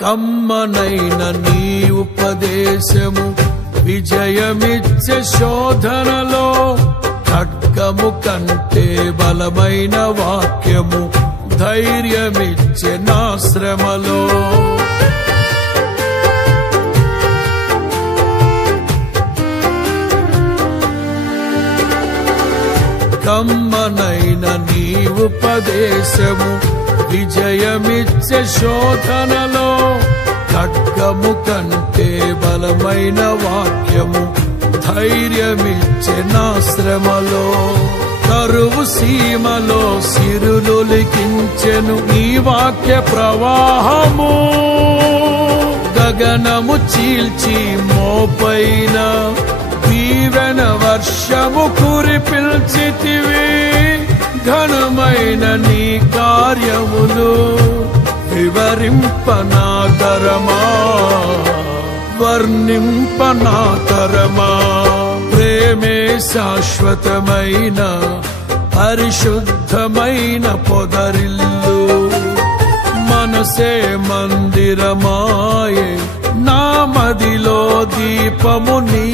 కమ్మనైన నీ ఉపదేశము విజయమిచ్చే శోధనలో, ఖడ్గము కంటే బలమైన వాక్యము ధైర్యమిచ్చే నా శ్రమలో. కమ్మనైన నీ ఉపదేశము విజయమిచ్చే శోధనలో, ఖడ్గము కంటే బలమైన వాక్యము ధైర్యమిచ్చే నా శ్రమలో. కరువు సీమలో సిరులు లిఖించెను నీ వాక్య ప్రవాహము, గగనము చీల్చి మోపైన దీవెన వర్షము కురిపిల్చితివి. ఘనమైన నీ కార్యములు వివరింపనాతరమా, వర్ణింపనాతరమా. ప్రేమే శాశ్వతమైన పరిశుద్ధమైన పొదరిల్లు, మనసే మందిరమాయే నా మదిలో దీపము నీ